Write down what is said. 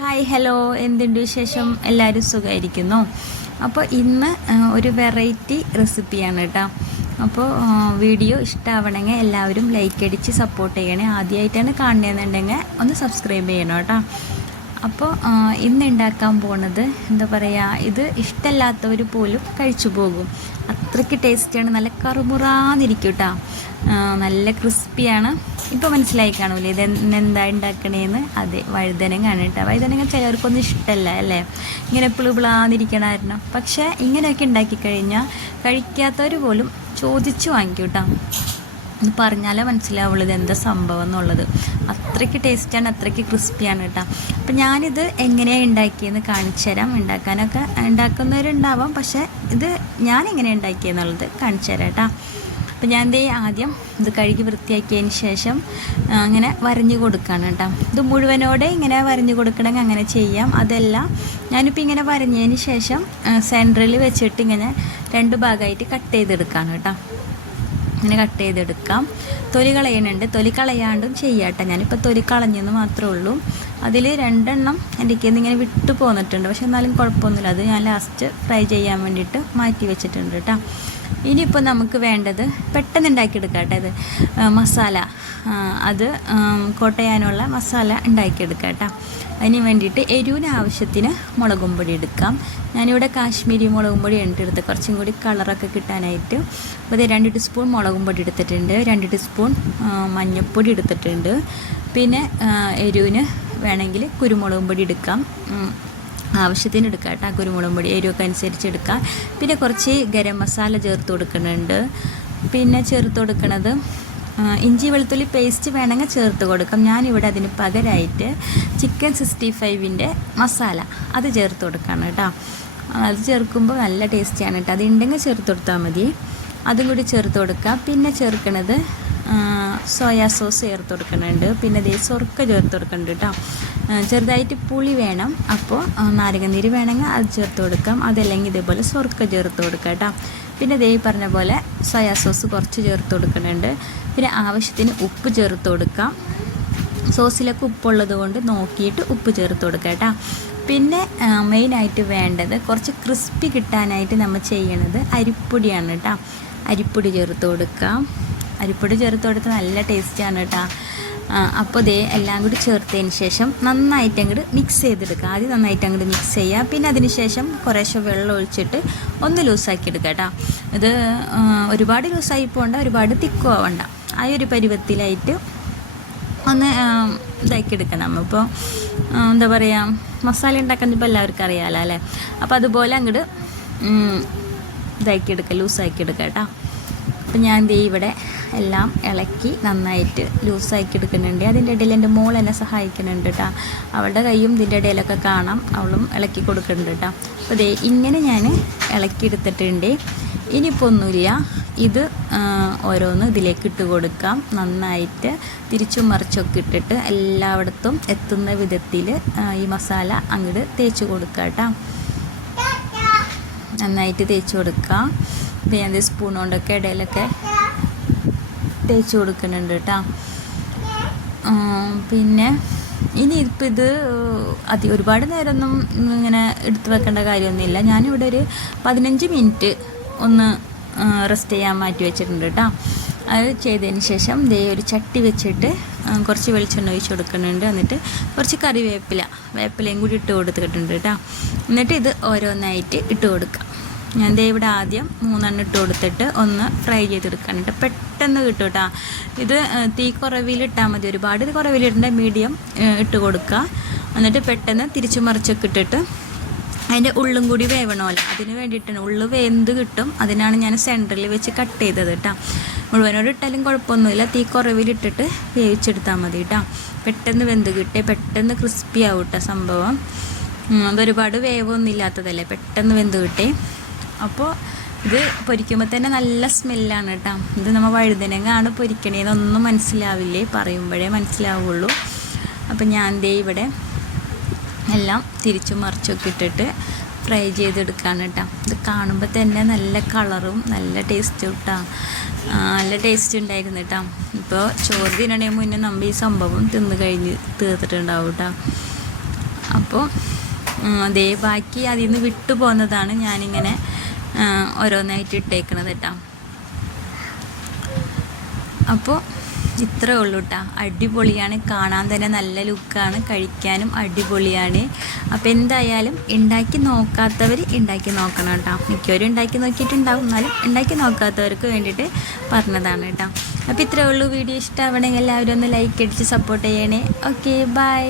Hi hello എന്തുണ്ട് വിശേഷം? എല്ലാവരും സുഖമായിരിക്കുന്നു. അപ്പോൾ ഇന്ന് ഒരു വെറൈറ്റി റെസിപ്പിയാണ് കേട്ടോ. അപ്പോൾ വീഡിയോ ഇഷ്ടമാവണമെങ്കിൽ എല്ലാവരും ലൈക്ക് അടിച്ച് സപ്പോർട്ട് ചെയ്യണേ. ആദ്യമായിട്ടാണ് കാണുന്നതെന്നുണ്ടെങ്കിൽ ഒന്ന് സബ്സ്ക്രൈബ് ചെയ്യണം കേട്ടോ. അപ്പോൾ ഇന്ന് ഉണ്ടാക്കാൻ പോണത് എന്താ പറയുക ഇത് ഇഷ്ടമല്ലാത്തവർ പോലും കഴിച്ചു പോകും. അത്രയ്ക്ക് ടേസ്റ്റിയാണ്. നല്ല കറുമുറാന്നിരിക്കും കേട്ടോ നല്ല ക്രിസ്പിയാണ്. ഇപ്പോൾ മനസ്സിലായി കാണൂലേ ഇത് എന്താ ഉണ്ടാക്കണേന്ന് അതെ വഴുതനങ്ങാണ് കേട്ടോ വഴുതനങ്ങ ചിലവർക്കൊന്നും ഇഷ്ടമല്ല അല്ലേ? ഇങ്ങനെ പിളുപിളാന്നിരിക്കണമായിരുന്നു പക്ഷേ ഇങ്ങനെയൊക്കെ ഉണ്ടാക്കി കഴിഞ്ഞാൽ കഴിക്കാത്തവർ പോലും ചോദിച്ചു വാങ്ങിക്കും ഇത് പറഞ്ഞാലേ മനസ്സിലാവുള്ളൂ ഇത് എന്താ സംഭവം എന്നുള്ളത്. അത്രയ്ക്ക് ടേസ്റ്റാണ് അത്രയ്ക്ക് ക്രിസ്പിയാണ് കേട്ടോ. അപ്പം ഞാനിത് എങ്ങനെയാണ് ഉണ്ടാക്കിയെന്ന് കാണിച്ചു തരാം. ഉണ്ടാക്കാനൊക്കെ ഉണ്ടാക്കുന്നവരുണ്ടാവാം പക്ഷേ ഇത് ഞാൻ എങ്ങനെ ഉണ്ടാക്കിയെന്നുള്ളത് കാണിച്ചു തരാം കേട്ടോ. അപ്പം ഞാൻ ദേ ആദ്യം ഇത് കഴുകി വൃത്തിയാക്കിയതിന് ശേഷം അങ്ങനെ വരഞ്ഞു കൊടുക്കുകയാണ് കേട്ടോ. ഇത് മുഴുവനോടെ ഇങ്ങനെ വരഞ്ഞു കൊടുക്കണമെങ്കിൽ അങ്ങനെ ചെയ്യാം. അതല്ല ഞാനിപ്പോൾ ഇങ്ങനെ വരഞ്ഞതിന് ശേഷം സെന്ററിൽ വെച്ചിട്ട് ഇങ്ങനെ രണ്ട് ഭാഗമായിട്ട് കട്ട് ചെയ്തെടുക്കുകയാണ് കേട്ടോ. ഇങ്ങനെ കട്ട് ചെയ്തെടുക്കാം. തൊലി കളയുന്നുണ്ട് തൊലി കളയാണ്ടും ചെയ്യാട്ടെ. ഞാനിപ്പോൾ തൊലി കളഞ്ഞെന്ന് മാത്രമേ ഉള്ളൂ. അതിൽ രണ്ടെണ്ണം എന്റെ കയ്യിൽ ഇങ്ങനെ വിട്ടു പോന്നിട്ടുണ്ട്. പക്ഷെ എന്നാലും കുഴപ്പമൊന്നുമില്ല. അത് ഞാൻ ലാസ്റ്റ് ഫ്രൈ ചെയ്യാൻ വേണ്ടിയിട്ട് മാറ്റി വെച്ചിട്ടുണ്ട് കേട്ടോ ഇനിയിപ്പോൾ നമുക്ക് വേണ്ടത് പെട്ടെന്ന് ഉണ്ടാക്കിയെടുക്കാം കേട്ടോ മസാല. അത് കോട്ടയാനുള്ള മസാല ഉണ്ടാക്കിയെടുക്കാം അതിന് വേണ്ടിയിട്ട് എരിവിന് ആവശ്യത്തിന് മുളകും പൊടി എടുക്കാം. ഞാനിവിടെ കാശ്മീരി മുളകും പൊടി എടുത്ത് കുറച്ചും കൂടി കളറൊക്കെ കിട്ടാനായിട്ട്. അപ്പോൾ ഇത് രണ്ട് ടീസ്പൂൺ മുളകും പൊടി എടുത്തിട്ടുണ്ട്. രണ്ട് ടീസ്പൂൺ മഞ്ഞൾപ്പൊടി എടുത്തിട്ടുണ്ട്. പിന്നെ എരിവിന് വേണമെങ്കിൽ കുരുമുളകും പൊടി എടുക്കാം. ആവശ്യത്തിന് എടുക്കാം കേട്ടോ. കുരുമുളകും പൊടി എരിവൊക്കെ അനുസരിച്ച് എടുക്കാം. പിന്നെ കുറച്ച് ഗരം മസാല ചേർത്ത് കൊടുക്കുന്നുണ്ട്. പിന്നെ ചേർത്ത് കൊടുക്കുന്നത് ഇഞ്ചി വെളുത്തുള്ളി പേസ്റ്റ് വേണമെങ്കിൽ ചേർത്ത് കൊടുക്കാം. ഞാനിവിടെ അതിന് പകരമായിട്ട് ചിക്കൻ സിക്സ്റ്റി ഫൈവിന്റെ മസാല അത് ചേർത്ത് കൊടുക്കുകയാണ് കേട്ടോ. അത് ചേർക്കുമ്പോൾ നല്ല ടേസ്റ്റിയാണ് കേട്ടോ. അത് ഉണ്ടെങ്കിൽ ചേർത്ത് കൊടുത്താൽ മതി. അതും കൂടി ചേർത്ത് കൊടുക്കുക പിന്നെ ചേർക്കുന്നത് സോയാ സോസ് ചേർത്ത് കൊടുക്കുന്നുണ്ട് പിന്നെ ദേ സ്വർക്ക ചേർത്ത് കൊടുക്കുന്നുണ്ട് കേട്ടോ. ചെറുതായിട്ട് പുളി വേണം. അപ്പോൾ നാരങ്ങനീര് വേണമെങ്കിൽ അത് ചേർത്ത് കൊടുക്കാം. അതല്ലെങ്കിൽ ഇതേപോലെ സ്വർക്ക ചേർത്ത് കൊടുക്കാം കേട്ടോ. പിന്നെ ദേവി പറഞ്ഞ പോലെ സോയാ സോസ് കുറച്ച് ചേർത്ത് കൊടുക്കുന്നുണ്ട്. പിന്നെ ആവശ്യത്തിന് ഉപ്പ് ചേർത്ത് കൊടുക്കാം. സോസിലൊക്കെ ഉപ്പുള്ളത് കൊണ്ട് നോക്കിയിട്ട് ഉപ്പ് ചേർത്ത് കൊടുക്കുക കേട്ടോ. പിന്നെ മെയിനായിട്ട് വേണ്ടത് കുറച്ച് ക്രിസ്പി കിട്ടാനായിട്ട് നമ്മൾ ചെയ്യണത് അരിപ്പൊടിയാണ് കേട്ടോ. അരിപ്പൊടി ചേർത്ത് കൊടുക്കാം. അരിപ്പൊടി ചേർത്ത് കൊടുത്ത് നല്ല ടേസ്റ്റാണ് കേട്ടോ. അപ്പോൾ ദേ എല്ലാം കൂടി ചേർത്തതിന് ശേഷം നന്നായിട്ട് അങ്ങോട്ട് മിക്സ് ചെയ്തെടുക്കുക ആദ്യം നന്നായിട്ട് അങ്ങോട്ട് മിക്സ് ചെയ്യുക പിന്നെ അതിന് ശേഷം കുറേശ്ശെ വെള്ളം ഒഴിച്ചിട്ട് ഒന്ന് ലൂസാക്കി എടുക്കുക കേട്ടോ. ഇത് ഒരുപാട് ലൂസായി പോകണ്ട ഒരുപാട് തിക്കും ആവണ്ട. ആ ഒരു പരുവത്തിലായിട്ട് ഒന്ന് ഇതാക്കി എടുക്കണം ഇപ്പോൾ എന്താ പറയുക മസാല ഉണ്ടാക്കുന്നത് ഇപ്പോൾ എല്ലാവർക്കും അറിയാമല്ലോ അല്ലേ? അപ്പോൾ അതുപോലെ അങ്ങോട്ട് ഇതാക്കി എടുക്കുക ലൂസാക്കി എടുക്കുക കേട്ടോ. അപ്പം ഞാൻ ദേ ഇവിടെ എല്ലാം ഇളക്കി നന്നായിട്ട് ലൂസാക്കി എടുക്കുന്നുണ്ട്. അതിന്റെ ഇടയിൽ എന്റെ മോൾ എന്നെ സഹായിക്കുന്നുണ്ട് കേട്ടോ അവളുടെ കൈയും ഇതിന്റെ ഇടയിലൊക്കെ കാണാം. അവളും ഇളക്കി കൊടുക്കുന്നുണ്ട് കേട്ടോ അപ്പോൾ ദേ ഇങ്ങനെ ഞാൻ ഇളക്കി എടുത്തിട്ടുണ്ട്. ഇനിയിപ്പോൾ ഒന്നുമില്ല. ഇത് ഓരോന്ന് ഇതിലേക്ക് ഇട്ട് കൊടുക്കാം. നന്നായിട്ട് തിരിച്ചും മറിച്ചൊക്കെ ഇട്ടിട്ട് എല്ലായിടത്തും എത്തുന്ന വിധത്തിൽ ഈ മസാല അങ്ങോട്ട് തേച്ച് കൊടുക്കാം കേട്ടോ നന്നായിട്ട് തേച്ച് കൊടുക്കാം. ഇപ്പം ഞാൻ സ്പൂൺ കൊണ്ടൊക്കെ ഇടയിലൊക്കെ തേച്ച് കൊടുക്കുന്നുണ്ട് കേട്ടോ പിന്നെ ഇനി ഇപ്പം ഇത് അതി ഒരുപാട് നേരമൊന്നും ഇങ്ങനെ എടുത്തു വെക്കേണ്ട കാര്യമൊന്നുമില്ല. ഞാനിവിടെ ഒരു പതിനഞ്ച് മിനിറ്റ് ഒന്ന് റെസ്റ്റ് ചെയ്യാൻ മാറ്റി വെച്ചിട്ടുണ്ട് കേട്ടോ അത് ചെയ്തതിന് ശേഷം ദേ ഒരു ചട്ടി വെച്ചിട്ട് കുറച്ച് വെളിച്ചെണ്ണ ഒഴിച്ച് കൊടുക്കുന്നുണ്ട്. എന്നിട്ട് കുറച്ച് കറിവേപ്പില വേപ്പിലയും കൂടി ഇട്ട് കൊടുത്തിട്ടുണ്ട് കേട്ടോ എന്നിട്ട് ഇത് ഓരോന്നായിട്ട് ഇട്ട് കൊടുക്കാം. ഞാൻ ദേ ഇവിടെ ആദ്യം മൂന്നെണ്ണം ഇട്ട് കൊടുത്തിട്ട് ഒന്ന് ഫ്രൈ ചെയ്തെടുക്കാനുണ്ട്. പെട്ടെന്ന് കിട്ടും കേട്ടോ ഇത് തീ തീ കുറവിലിട്ടാൽ മതി ഒരുപാട്. ഇത് കുറവിലിടേണ്ട മീഡിയം ഇട്ട് കൊടുക്കുക എന്നിട്ട് പെട്ടെന്ന് തിരിച്ചു മറിച്ചൊക്കെ ഇട്ടിട്ട് അതിന്റെ ഉള്ളും കൂടി വേവണമല്ലോ. അതിന് വേണ്ടിയിട്ടാണ്. ഉള്ളു വെന്ത് കിട്ടും. അതിനാണ് ഞാൻ സെന്ററിൽ വെച്ച് കട്ട് ചെയ്തത് കേട്ടോ. മുഴുവനോട് ഇട്ടാലും കുഴപ്പമൊന്നുമില്ല. തീ കുറവിലിട്ടിട്ട് വേവിച്ചെടുത്താൽ മതി കേട്ടോ. പെട്ടെന്ന് വെന്ത് കിട്ടേ പെട്ടെന്ന് ക്രിസ്പി ആവും കേട്ടോ സംഭവം അതൊരുപാട് വേവൊന്നും ഇല്ലാത്തതല്ലേ. പെട്ടെന്ന് വെന്ത് കിട്ടേ അപ്പോൾ ഇത് പൊരിക്കുമ്പോൾ തന്നെ നല്ല സ്മെല്ലാണ് കേട്ടോ. ഇത് നമ്മൾ വഴുതനങ്ങാണ് പൊരിക്കണേന്നൊന്നും മനസ്സിലാവില്ലേ? പറയുമ്പോഴേ മനസ്സിലാവുള്ളൂ. അപ്പം ഞാൻ ദേ ഇവിടെ എല്ലാം തിരിച്ചും മറിച്ചൊക്കെ ഇട്ടിട്ട് ഫ്രൈ ചെയ്തെടുക്കാണ് കേട്ടോ. ഇത് കാണുമ്പോൾ തന്നെ നല്ല കളറും നല്ല ടേസ്റ്റും കേട്ടോ. നല്ല ടേസ്റ്റ് ഉണ്ടായിരുന്നു കേട്ടോ. ഇപ്പോൾ ചോറ് തിന്നണേ മുന്നേ നമ്മൾ ഈ സംഭവം തിന്ന് കഴിഞ്ഞ് തീർത്തിട്ടുണ്ടാവും കേട്ടോ. അപ്പോൾ അതേ ബാക്കി അതിൽ നിന്ന് വിട്ടു പോകുന്നതാണ് ഞാനിങ്ങനെ ഓരോന്നായിട്ട് ഇട്ടേക്കണത് കേട്ടോ അപ്പോൾ ഇത്രേ ഉള്ളൂ കേട്ടോ അടിപൊളിയാണ് കാണാൻ തന്നെ നല്ല ലുക്കാണ് കഴിക്കാനും അടിപൊളിയാണ്. അപ്പോൾ എന്തായാലും ഉണ്ടാക്കി നോക്കാത്തവർ ഉണ്ടാക്കി നോക്കണം കേട്ടോ മിക്കവരും ഉണ്ടാക്കി നോക്കിയിട്ടുണ്ടാവും. എന്നാലും ഉണ്ടാക്കി നോക്കാത്തവർക്ക് വേണ്ടിയിട്ട് പറഞ്ഞതാണ് കേട്ടോ അപ്പോൾ ഇത്രേ ഉള്ളൂ. വീഡിയോ ഇഷ്ടമാവണമെങ്കിൽ എല്ലാവരും ഒന്ന് ലൈക്ക് അടിച്ച് സപ്പോർട്ട് ചെയ്യണേ. Okay bye